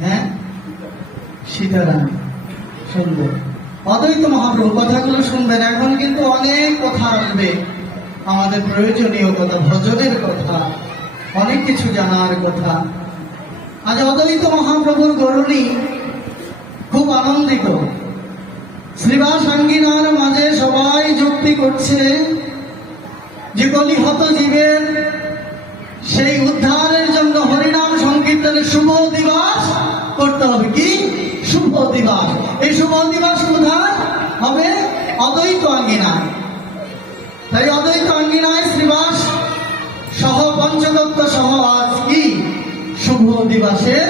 হ্যাঁ? সীতারাম সুন্দর অদ্বৈত মহাপ্রভু, কথাগুলো শুনবেন এখন কিন্তু অনেক কথা আসবে। আমাদের প্রয়োজনীয় কথা, ভজনের কথা, অনেক কিছু জানার কথা। আজ অদ্বৈত মহাপ্রভুর গরুণী খুব আনন্দিত। শ্রীবাস আঙ্গিনার মাঝে সবাই যুক্তি করছে যে কলিহত জীবের সেই উদ্ধারের জন্য হরিনাম সংকীর্তনের শুভ দিবস করতে হবে কি? শুভ দিবস। এই শুভ দিবস কোথায়? হবে অদ্বৈত আঙ্গিনায়। তাই অদ্বৈত আঙ্গিনায় শ্রীবাস সহ পঞ্চদত্ত সহ আজ কি? শুভ দিবসের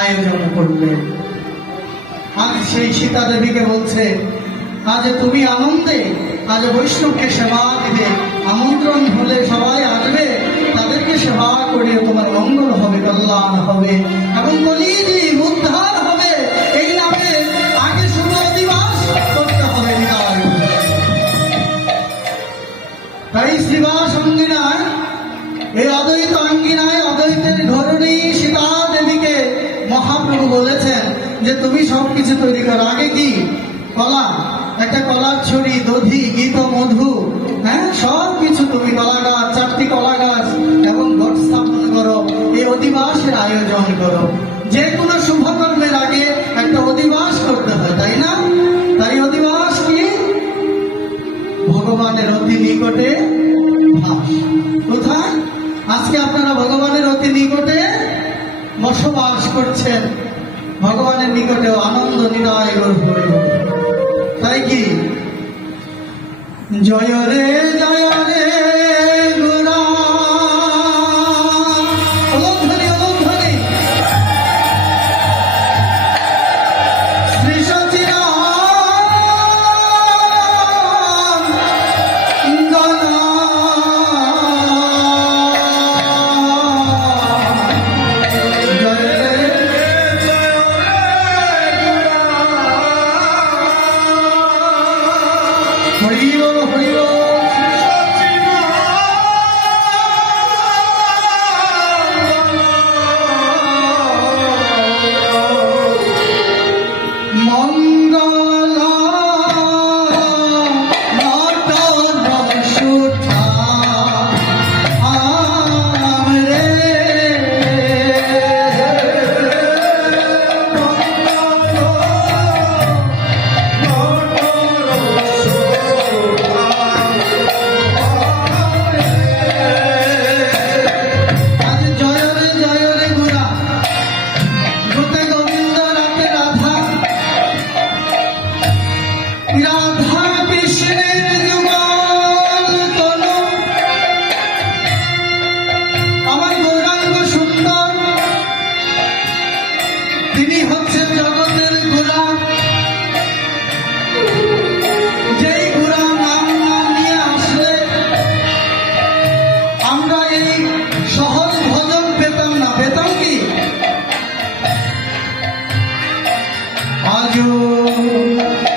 আয়োজন করলেন আজ সেই সীতা দেবীকে বলছে, আজ তুমি আনন্দে, আজ বৈষ্ণবকে সেবা দিবে। আমন্ত্রণ হলে সবাই আসবে। তাদেরকে সেবা করে তোমার মঙ্গল হবে, কল্যাণ হবে, এবং কলিজি উদ্ধার হবে। এই নামে আগে করতে হবে তাই এই অদ্বৈত অঙ্গিনায় অদ্বৈতের ধরণী সীতা দেবীকে মহাপ্রভু বলেছেন যে, তুমি সবকিছু তৈরি করো। আগে কি? কলা। একটা কলার ছড়ি, দধি, গীত, মধু হ্যাঁ? সব কিছু তুমি কলা গাছ চারটি কলা গাছ অধিবাসের আয়োজন করো। যে কোনো শুভকর্মের আগে একটা অধিবাস করতে হয়, তাই না? তাই অধিবাস কি? ভগবানের অতি নিকটে কোথায়? আজকে আপনারা ভগবানের অতি নিকটে বসবাস করছেন। ভগবানের নিকটেও আনন্দ, নিরয় তাই কি? জয় রে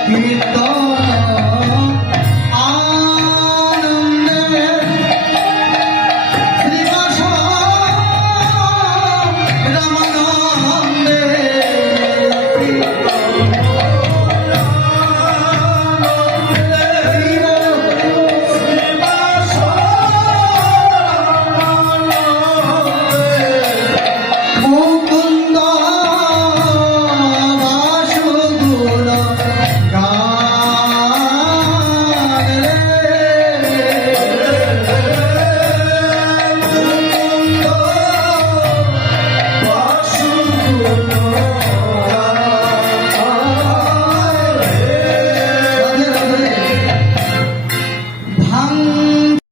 তিনি